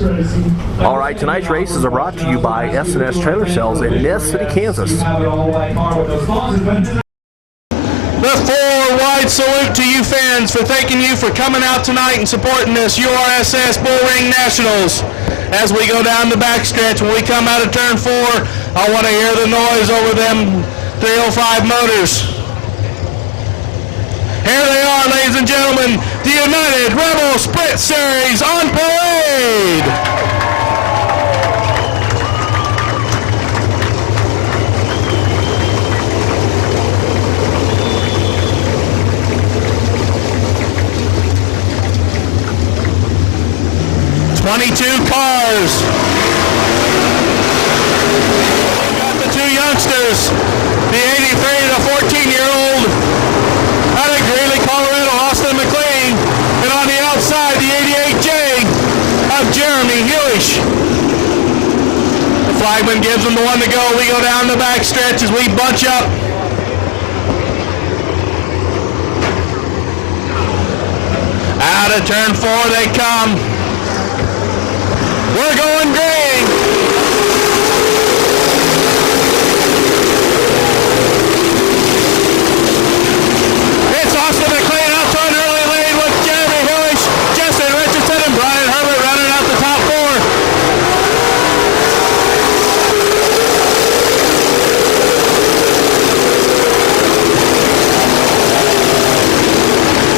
All right, tonight's races are brought to you by S&S Trailer Sales in Ness City, Kansas. The four-wide salute to you fans for thanking you for coming out tonight and supporting this URSS Bullring Nationals. As we go down the backstretch, when we come out of turn 4, I want to hear the noise over them 305 motors. Here they are, ladies and gentlemen, the United Rebel Sprint Series on parade. Cars. We've got the two youngsters, the 83 to 14-year-old out of Greeley, Colorado, Austin McLean, and on the outside, the 88J of Jeremy Hewish. The flagman gives them the one to go. We go down the back stretch as we bunch up. Out of turn 4 they come. We're going green. It's Austin McLean out front early lane with Jeremy Hewish, Justin Richardson, and Brian Herbert running out the top 4.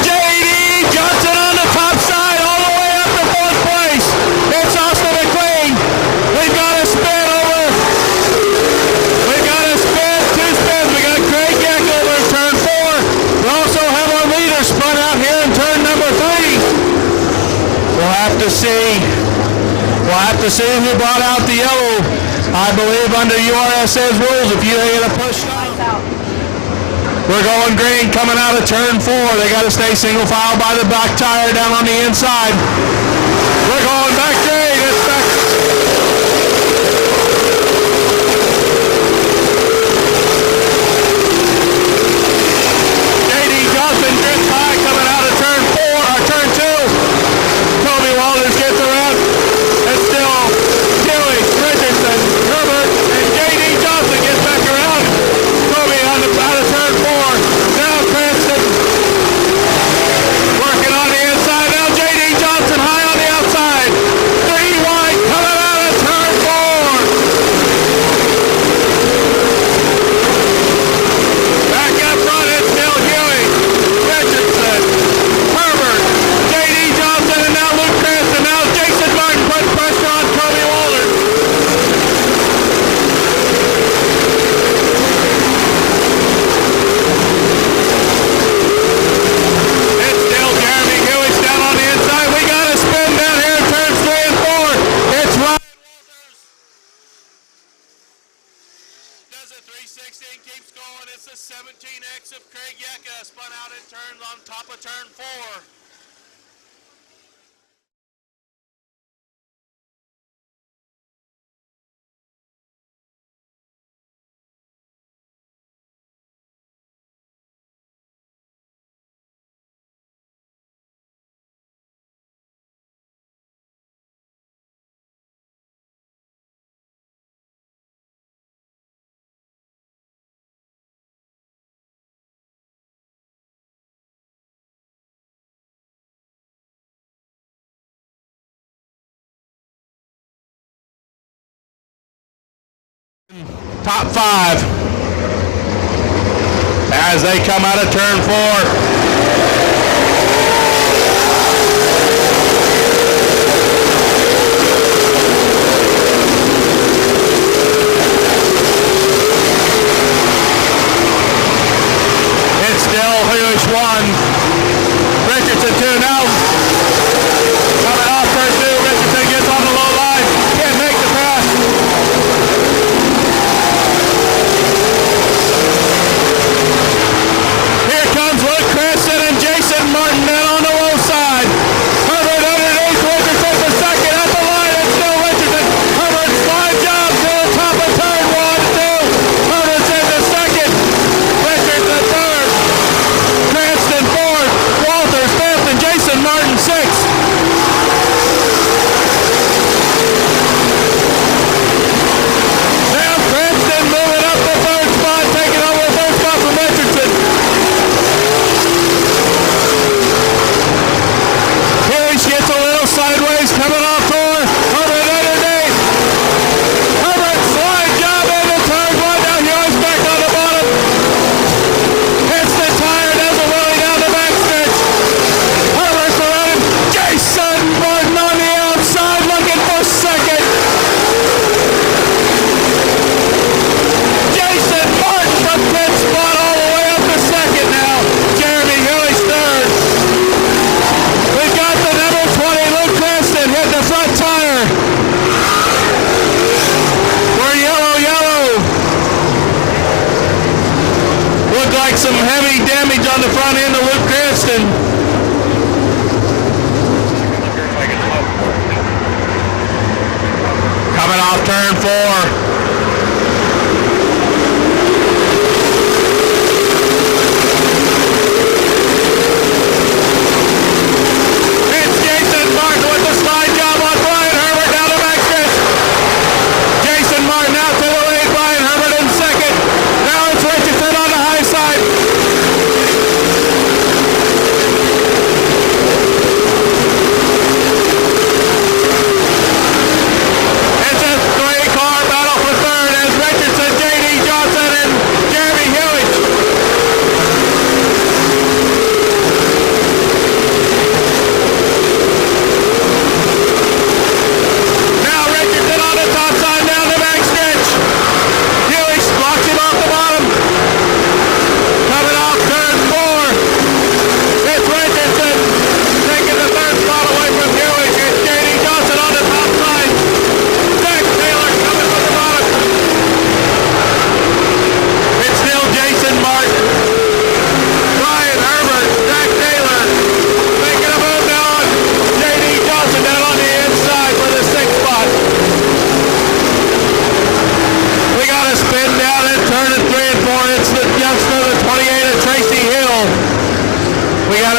J.D. Johnson on the top side all the way up to 4th place. It's Austin McLean. We've got a spin over. We've got a spin, 2 spins. We got Craig Yeck over in turn 4. We also have our leader spun out here in turn number 3. We'll have to see. We'll have to see who brought out the yellow. I believe under URSS rules, if you get a push out. We're going green coming out of turn 4. They got to stay single file by the back tire down on the inside. We're going back green. It's back. J.D. Johnson drifts high coming out of turn 4 or turn 2. Toby Walters gets around. It's still Dewey, Richardson, Herbert, and J.D. Johnson gets back around. Toby out of turn 4. Now Cranston working on the inside. Now J.D. Johnson high on the outside. 3 wide coming out of turn 4. Back up front, it's still Huey, Richardson, Herbert, J.D. Johnson, and now Luke Cranston. Now Jason Martin putting pressure on Toby Walters. It's still Jeremy Hewish down on the inside. We got a spin down here in turns 3 and 4. It's Ryan Walters. Does a 316, keeps going. It's the 17X of Craig Yecka spun out in turns on top of turn 4. Top 5 as they come out of turn 4. It's still Hewish 1, Richardson 2. Now coming off turn 2, Richardson gets on the low line, can't make the pass. Here comes Luke Cranston. front tire. We're yellow, yellow. Looked like some heavy damage on the front end of Luke Cranston. Coming off turn 4.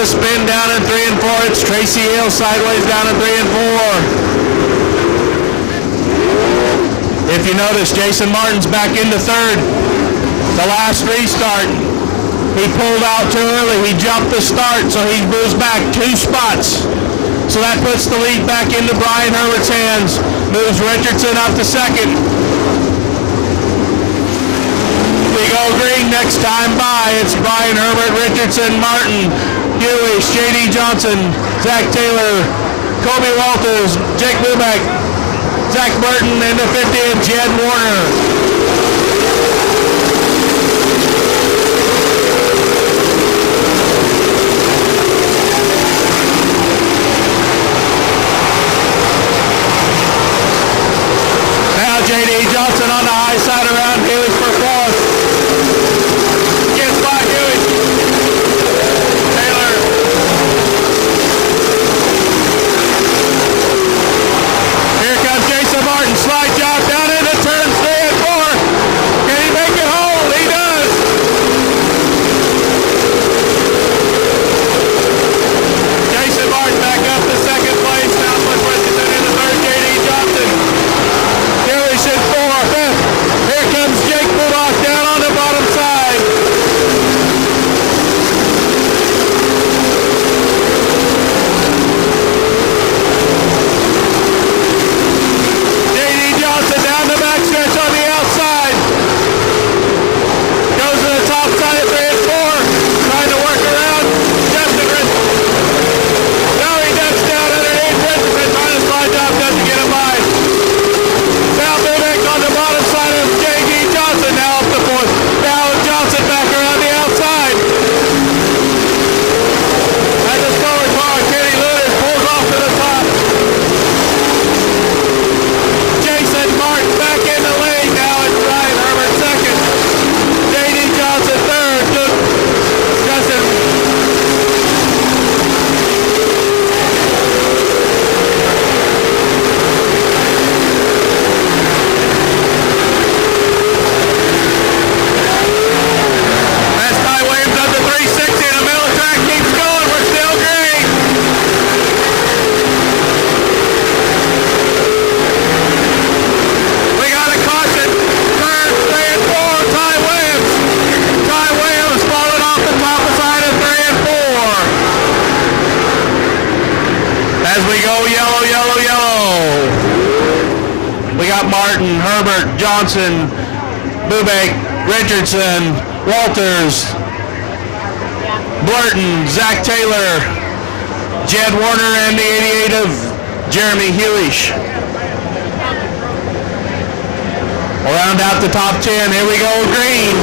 Spin down in 3 and 4. It's Tracy Hill sideways down in 3 and 4. If you notice, Jason Martin's back into 3rd. The last restart, he pulled out too early. He jumped the start, so he moves back 2 spots. So that puts the lead back into Brian Herbert's hands. Moves Richardson up to 2nd. We go green next time by. It's Brian Herbert, Richardson, Martin, Hewish, J.D. Johnson, Zach Taylor, Kobe Walters, Jake Lubeck, Zach Burton, and the 50th, Jed Warner. Now J.D. Johnson on the high side around Hewish for 4th. Gets by Hewish. Martin, slide job down into turns 3 and 4. Can he make it hold? He does. Jason Martin back up to 2nd place. Now with Richardson in the 3rd. J.D. Johnson. Hewish in 4th. 5th. Here comes Jake Budach down on the bottom side. Down the backstretch on the outside. Goes to the top side of 3 and 4. Trying to work around Justin Richardson. Now he ducks down underneath Richardson. Trying to slide down, doesn't get him by. Now Vivek on the bottom side of J.D. Johnson. Now up the 4th. Now Johnson back around the outside. At the forward car, Kenny Lewis pulls off to the top. Jason Martin back in the lead. Now it's Brian Herbert 2nd. J.D. Johnson 3rd. Justin. That's Ty Williams up to 360 and the middle track keeps going. We're still green. We got a caution. Turn 3 and 4. Ty Williams. Ty Williams falling off the top side of 3 and 4. As we go yellow, yellow, yellow. We got Martin, Herbert, Johnson, Bubeck, Richardson, Walters, Blurton, Zach Taylor, Jed Warner, and the 88 of Jeremy Hewish. We'll round out the top 10. Here we go, green.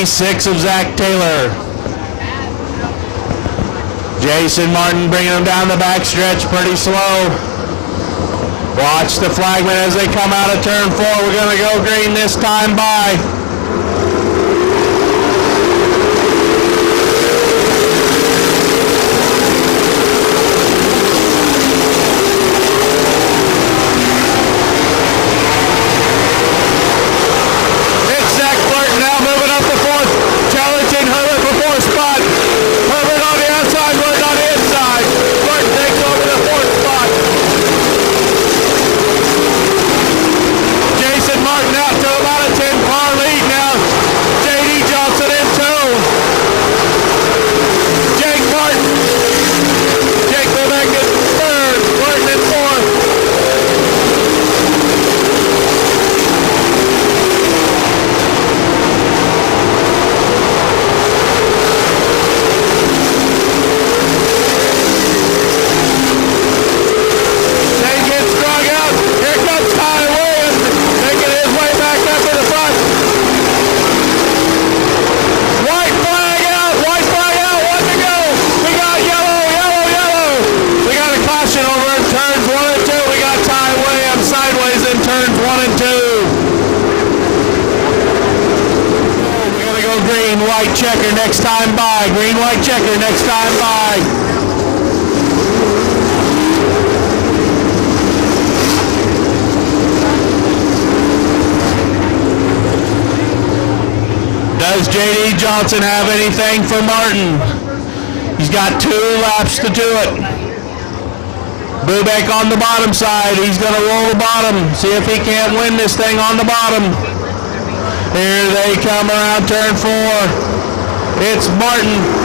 P6 of Zach Taylor. Jason Martin bringing them down the back stretch pretty slow. Watch the flagman as they come out of turn 4. We're going to go green this time by. White checker next time by. Green, white checker next time by. Does J.D. Johnson have anything for Martin? He's got 2 laps to do it. Bubeck on the bottom side. He's going to roll the bottom. See if he can't win this thing on the bottom. Here they come around turn 4. It's Martin